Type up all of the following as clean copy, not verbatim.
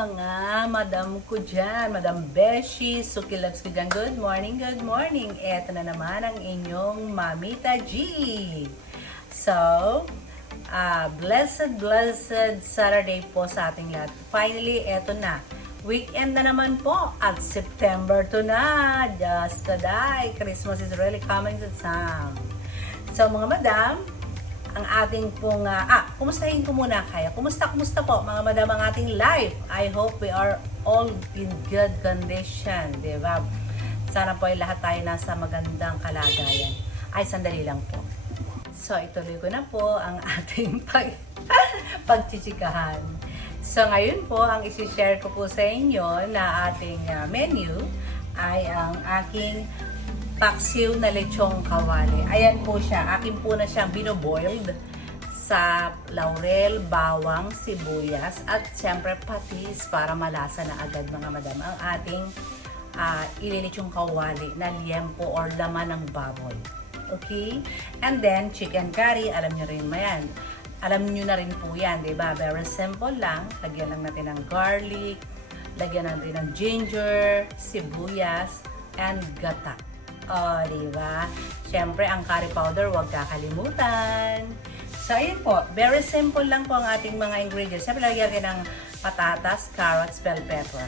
mga madam ko dyan, Madam Beshi, Suki Loves ko dyan. Good morning, good morning. Eto na naman ang inyong Mamita G. So, blessed Saturday po sa ating lahat. Finally, eto na. Weekend na naman po at September 2 na. Just today, Christmas is really coming to town. So, mga madam, ang ating pong, kumustahin ko muna kayo. Kumusta po mga madam ang ating life? I hope we are all in good condition, di ba? Sana po ay lahat tayo nasa magandang kalagayan. Ay, sandali lang po. So, ituloy ko na po ang ating pagchichikahan. So, ngayon po, ang isi-share ko po sa inyo na ating menu ay ang aking paksiw na lechong kawali. Ayan po siya. Akin po na siyang binoboiled sa laurel, bawang, sibuyas, at siyempre patis para malasa na agad mga madam. Ang ating ililechong kawali na liempo or laman ng baboy. Okay? And then, chicken curry. Alam nyo rin yan. Alam nyo na rin po yan, diba? Very simple lang. Lagyan lang natin ng garlic, lagyan natin ng ginger, sibuyas, and gata. O, diba? Siyempre, ang curry powder, huwag kakalimutan. So, ayun po. Very simple lang po ang ating mga ingredients. Siyempre, lagyan natin ng patatas, carrots, bell pepper.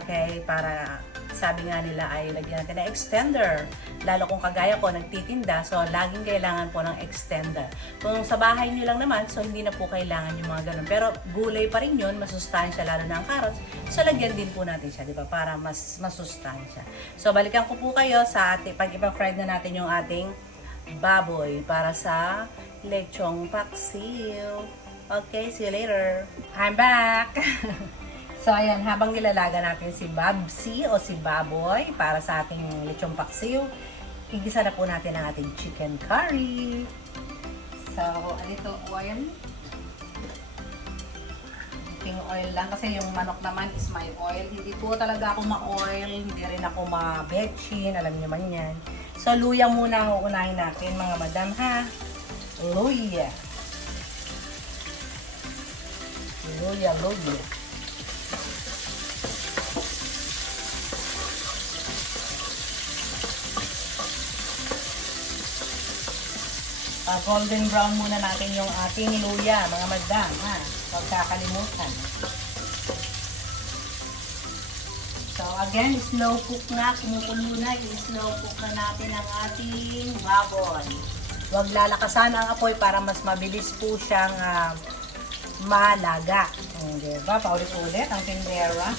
Okay? Para, sabi nga nila ay lagyan natin ng extender. Lalo kung kagaya ko, nagtitinda, so laging kailangan po ng extender. Kung sa bahay nyo lang naman, so hindi na po kailangan yung mga ganun. Pero gulay pa rin yun, masustansya, lalo na ang carrots. So lagyan din po natin siya, di ba? Para mas masustansya. So balikan ko po kayo sa ating, pag ipa-fried na natin yung ating baboy para sa lechong paksiw. Okay, see you later. I'm back! So, ayan, habang nilalaga natin si Babsi o si Baboy para sa ating lechong paksiw, igisa na po natin ang ating chicken curry. So, ito oil. Ping oil lang kasi yung manok naman is my oil. Hindi po talaga ako ma-oil, hindi rin ako ma-betchin, alam niyo man yan. So, luya muna ang uunahin natin mga madam ha. Luya. Luya. Golden brown muna natin yung ating luya, mga madam, ha? Huwag kakalimutan. So, again, slow cook na, kumukulo na, i-slow cook na natin ang ating baboy. Huwag lalakasan ang apoy para mas mabilis po siyang malaga. Diba? Paulit-ulit ang tindera.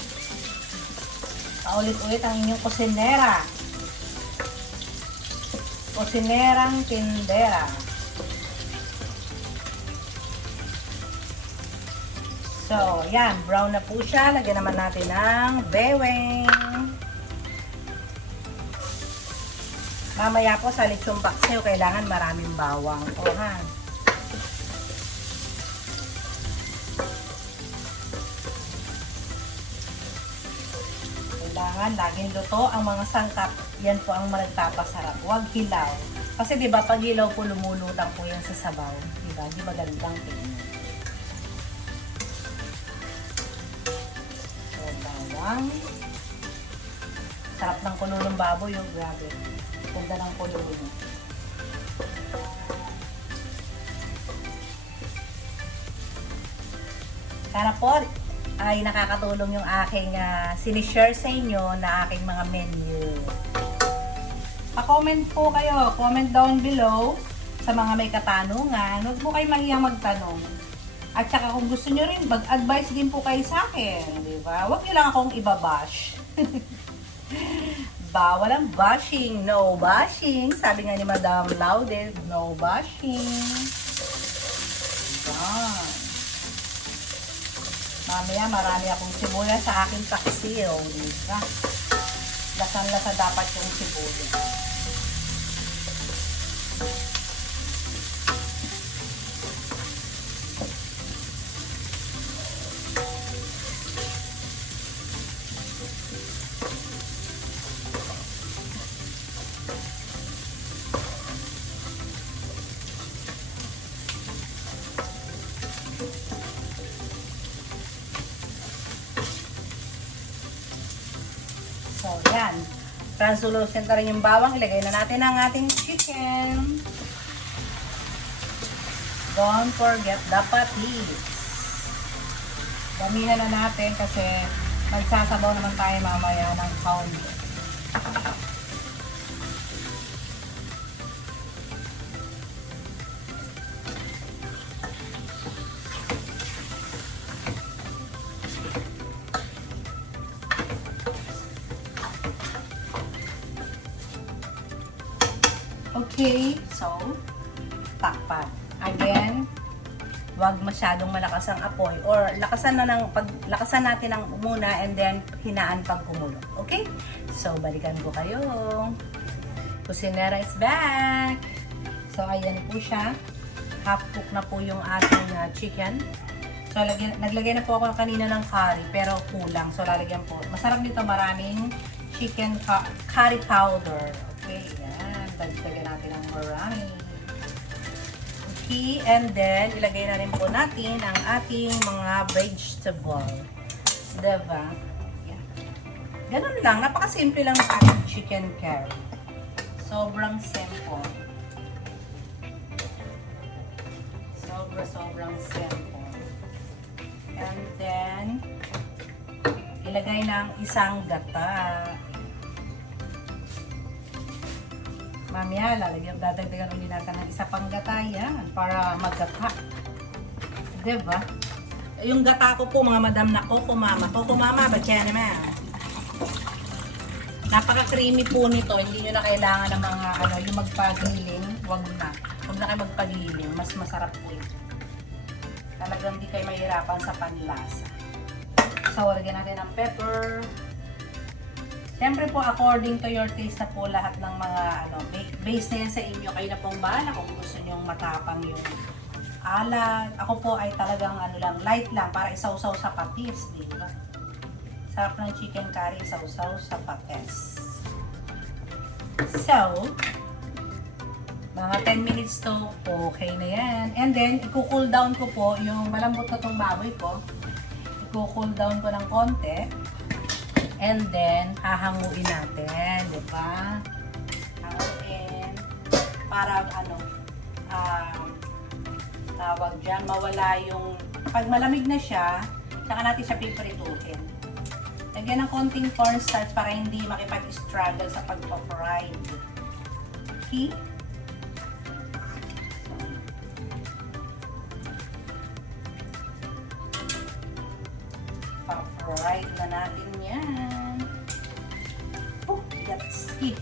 Paulit-ulit ang inyong kusinera. Kusinerang tindera. So, yan. Brown na po siya. Lagyan naman natin ng beweng. Mamaya po sa lechong paksiw, kailangan maraming bawang po, ha? Kailangan laging luto ang mga sangkap. Yan po ang nagpapasarap. Huwag hilaw. Kasi diba, pag hilaw po, lumulutang po yan sa sabaw. Diba? Di ba gandang tingin? Sarap ng kulo ng baboy, yung grabe. Ganda ng kulo niya. Sana po ay nakakatulong yung aking sinishare sa inyo na aking mga menu. Pa-comment po kayo. Comment down below sa mga may katanungan. Huwag po kayo mahiyang magtanong. At saka kung gusto nyo rin, mag-advise din po kayo sa akin, di ba? Huwag nyo lang akong ibabash. Bawal ang bashing. No bashing. Sabi nga ni Madam Laude, no bashing. Yan. Mamaya marami akong sibuyas sa aking paksiw, di ba? Lasan-lasa dapat yung sibuyas. translucent na rin yung bawang. Ilagay na natin ang ating chicken. Don't forget the patis. Damihan na natin kasi magsasabaw naman tayo mamaya ng kaunti. Okay, so, takpan. Again, huwag masyadong malakas ang apoy or lakasan natin ang muna and then hinaan pag kumulo. Okay? So, balikan ko kayo. Kusinera is back. So, ayan po siya. Half cook na po yung ating chicken. So, naglagay na po ako kanina ng curry pero kulang. So, lalagyan po. Masarap dito, maraming chicken curry powder. Okay, yan. Dagdagan natin ang marami. Okay, and then, ilagay na rin po natin ang ating mga vegetable. Diba? Yan. Ganun lang. Napakasimple lang ng ating chicken curry. Sobrang simple. Sobrang simple. And then, ilagay na ang isang gata. Mamaya, dadagdagan ulit natin ng isa pang gata yan para maggata. Diba? Yung gata ko po, mga madam na Coco Mama. Coco Mama, ba't yan naman? Napaka-creamy po nito. Hindi nyo na kailangan ng mga, yung magpagiling. Huwag na. Huwag na kayo magpagiling. Mas masarap po ito. Talagang hindi kayo mahirapan sa panlasa. So, lagyan natin ng pepper. Siyempre po, according to your taste na po lahat ng mga, base na yan sa inyo. Kayo na pong bahala kung gusto nyong matapang yung alat. Ako po ay talagang, light lang para isawsaw sa patis, di ba? Sarap ng chicken curry, isawsaw sa patis. So, mga 10 minutes to, okay na yan. And then, i-cool down ko po yung malambot na tong baboy ko. I-cool down ko ng konti. And then, hahanguin natin, di ba? Hanguin. Para, tawag dyan, mawala yung, pag malamig na siya, saka natin siya piprituhin. Lagyan ng konting cornstarch para hindi makipag-struggle sa pagpa-fried. Okay? Pa-fried na natin yan. Oh, that's it.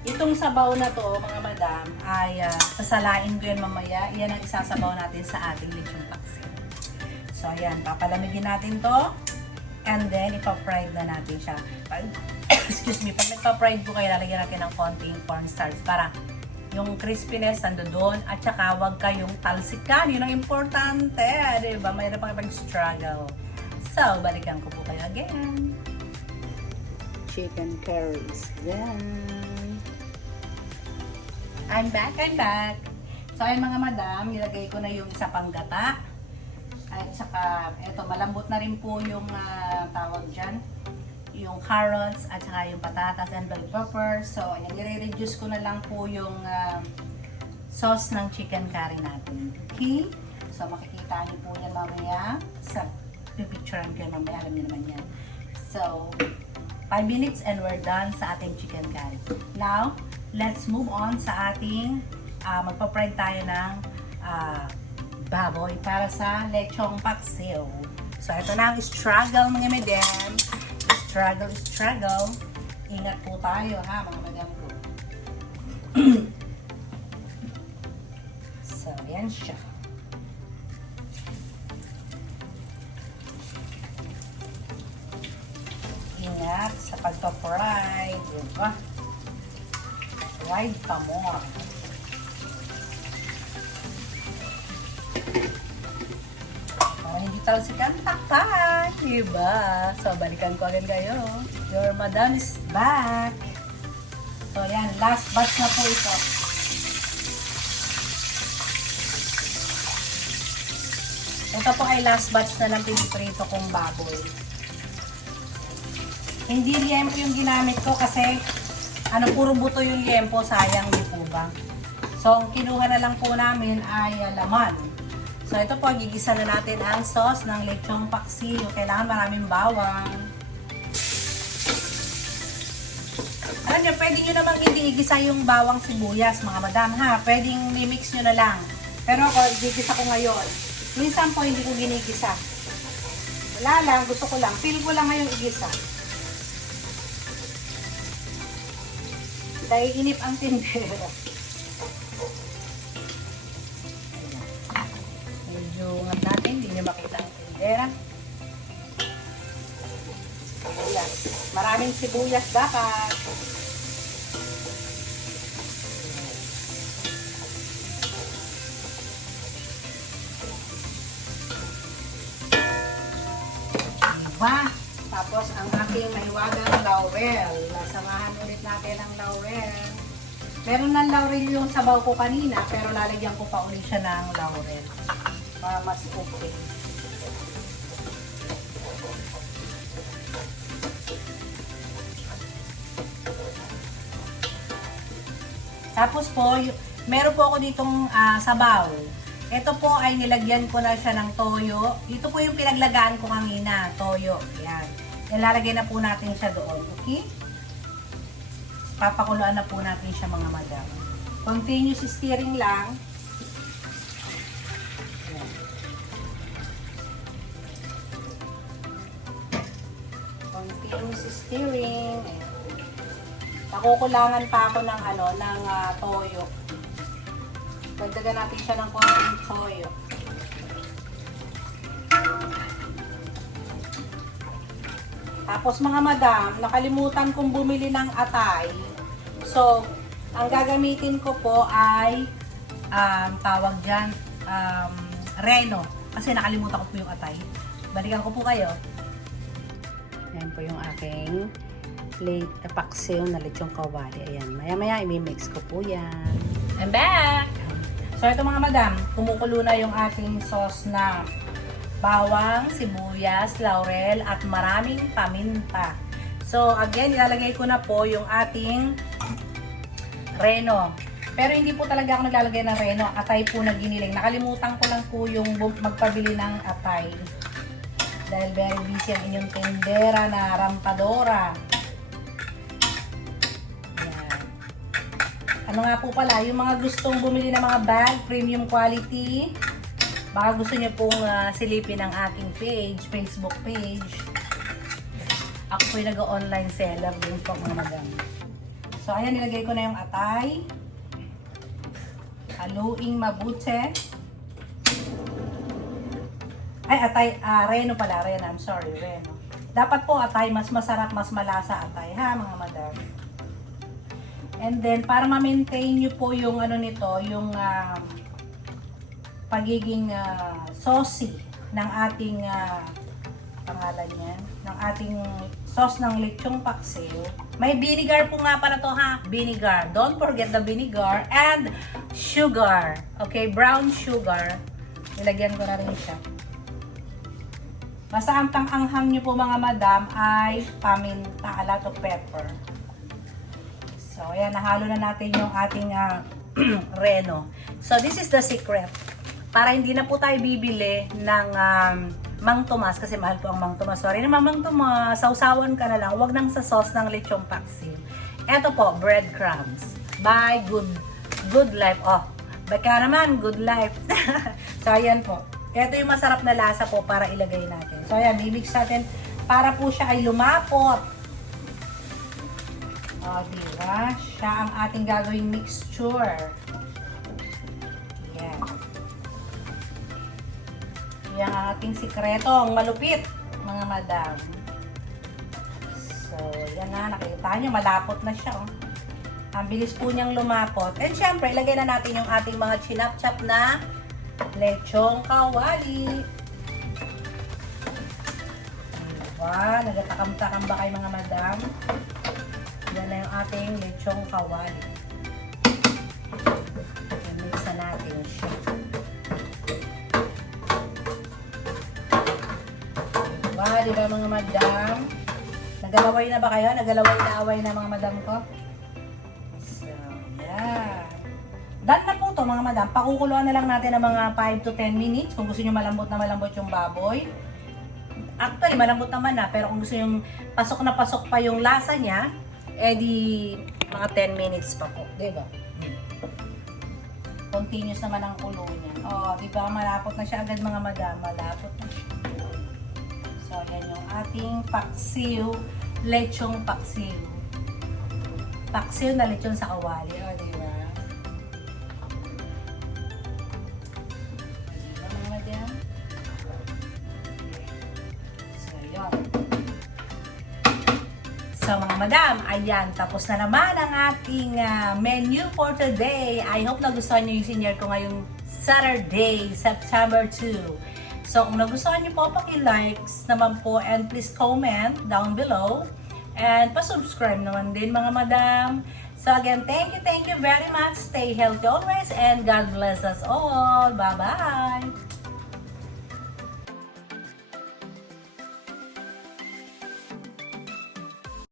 Itong sabaw na to, mga madam, ay sasalain ko yan mamaya. Yan ang isasabaw natin sa ating lechon paksiw. So, ayan, papalamigin natin to. And then, ipa-fried na natin siya. Excuse me, pag nagpa-fried ko kayo, lalagyan natin ng konting cornstarch para yung crispiness nando doon. At saka, huwag kayong talsikan. Yun ang importante. Diba? Mayroon pang pag-struggle. So, balikan ko po kayo again. Chicken curries. Then, I'm back. So, ayun mga madam, nilagay ko na yung isa pang gata. At saka, eto, malambot na rin po yung tawag dyan. Yung carrots, at saka yung patatas and bell pepper. So, ayan, nire-reduce ko na lang po yung sauce ng chicken curry natin. Okay? So, makikita niyo po yan mamaya. Sa pipicturean ko yan mamaya, alam niyo naman yan. So, 5 minutes and we're done sa ating chicken curry. Now, let's move on sa ating magpa-fried tayo ng baboy para sa lechong paksiw. So, ito na ang struggle mga madam. Struggle. Ingat po tayo ha mga madam ko. So, yan siya. Ingat sa pagpa-fry. Diba? Fried pa more. Para hindi talsikan, taktak. Diba? So, balikan ko agad kayo. Your madam is back. So, yan. Last batch na po ito. Ito po ay last batch na lang piniprito kong baboy. Hindi liempo yung ginamit ko kasi puro buto yung liempo, sayang di po ba? So, ang kinuha na lang po namin ay laman. So, ito po, gigisa na natin ang sauce ng lechong paksiw. Kailangan maraming bawang. Alam nyo, pwede nyo namang hindi igisa yung bawang sibuyas, mga madam, ha? Pwedeng mimix nyo na lang. Pero ako, gigisa ko ngayon. Minsan po, hindi ko ginigisa. Wala lang, gusto ko lang. Feel ko lang ngayon igisa. Dahil inip ang tindera. Medyo ngad natin, hindi nyo makita ang tindera. Ayan. Maraming sibuyas dapat. Diba? Tapos ang aking mahiwagang laurel. Samahan ulit natin ang laurel. Meron ng laurel yung sabaw ko kanina, pero lalagyan ko pa ulit siya ng laurel. Para mas okay. Tapos po, meron po ako ditong sabaw. Ito po ay nilagyan ko na siya ng toyo. Ito po yung pinaglagaan ko kanina, toyo. Ayan. Ilalagay na po natin siya doon. Okay? Papakuluan na po natin siya, mga madam. Continuous stirring lang. Ayan. Continuous stirring. Ayan. Nakukulangan pa ako ng toyo. Dagdagan natin siya ng konting toyo. Tapos mga madam, nakalimutan kong bumili ng atay. So, ang gagamitin ko po ay tawag dyan, reno. Kasi nakalimutan ko po yung atay. Balikan ko po kayo. Yan po yung aking paksiw na lechong kawali. Ayan, maya-maya imimix ko po yan. I'm back! So, ito mga madam, kumukulo na yung ating sauce na bawang, sibuyas, laurel, at maraming paminta. So, again, ilalagay ko na po yung ating reno. Pero hindi po talaga ako naglalagay ng reno. Atay po na giniling. Nakalimutan ko lang po yung magpabili ng atay. Dahil very busy ang inyong tindera na rampadora. Ano nga po pala, yung mga gustong bumili ng mga bag, premium quality, baka gusto nyo pong silipin ang aking page, Facebook page. Ako po yung nag-online seller din po, mga madam. So, ayan, nilagay ko na yung atay. Haluing mabuti. Ay, atay, reno pala, reno, I'm sorry, reno. Dapat po atay, mas masarap, mas malasa atay, ha, mga madam. And then, para ma-maintain nyo po yung yung pagiging saucy ng ating pangalan niyan, ng ating sauce ng lechong paksiw. May vinegar po nga pala to, ha? Vinegar. Don't forget the vinegar and sugar. Okay, brown sugar. Nilagyan ko na rin siya. Basta ang pang-anghang nyo po, mga madam, ay paminta, a lot of pepper. So, ayan, nahalo na natin yung ating reno. So, this is the secret. Para hindi na po tayo bibili ng Mang Tomas, kasi mahal po ang Mang Tomas. Sorry naman, Mang Tomas, sausawan ka na lang. Huwag nang sa sauce ng lechong paksiw. Ito po, breadcrumbs. By Good Life. Oh, baka naman, Good Life. So, ayan po. Ito yung masarap na lasa po para ilagay natin. So, ayan, mimix natin para po siya ay lumapot. O, diba? Siya ang ating gagawing mixture. Yan. Yan ang ating sikreto. Ang malupit, mga madam. So, yan na. Nakita nyo, malapot na siya. Oh. Ang bilis po niyang lumapot. And syempre, ilagay na natin yung ating mga chinap-chap na lechong kawali. Diba? Nagatakam-takam ba kayo, mga madam? Yan na yung ating lechong kawali. I-mix na natin siya. Diba mga madam? Naggalaway na ba kayo? Naggalaway na away na mga madam ko? So, yan. Done na po to mga madam. Pakukuluan na lang natin ng mga 5 to 10 minutes kung gusto nyo malambot na malambot yung baboy. Actually, malambot naman na. Pero kung gusto nyo pasok na pasok pa yung lasa niya, edi mga 10 minutes pa po. Diba? Continuous naman ang kulo niya. Oh, diba? Malapot na siya agad mga madam. Malapot na siya. So, yan yung ating paksiw. Lechong paksiw. Paksiw na lechon sa kawali. O, diba? So mga madam, ayan, tapos na naman ang ating menu for today. I hope nagustuhan nyo yung senior ko ngayong Saturday, September 2. So kung nagustuhan nyo po, paki-likes naman po and please comment down below. And pa-subscribe naman din mga madam. So again, thank you very much. Stay healthy always and God bless us all. Bye-bye!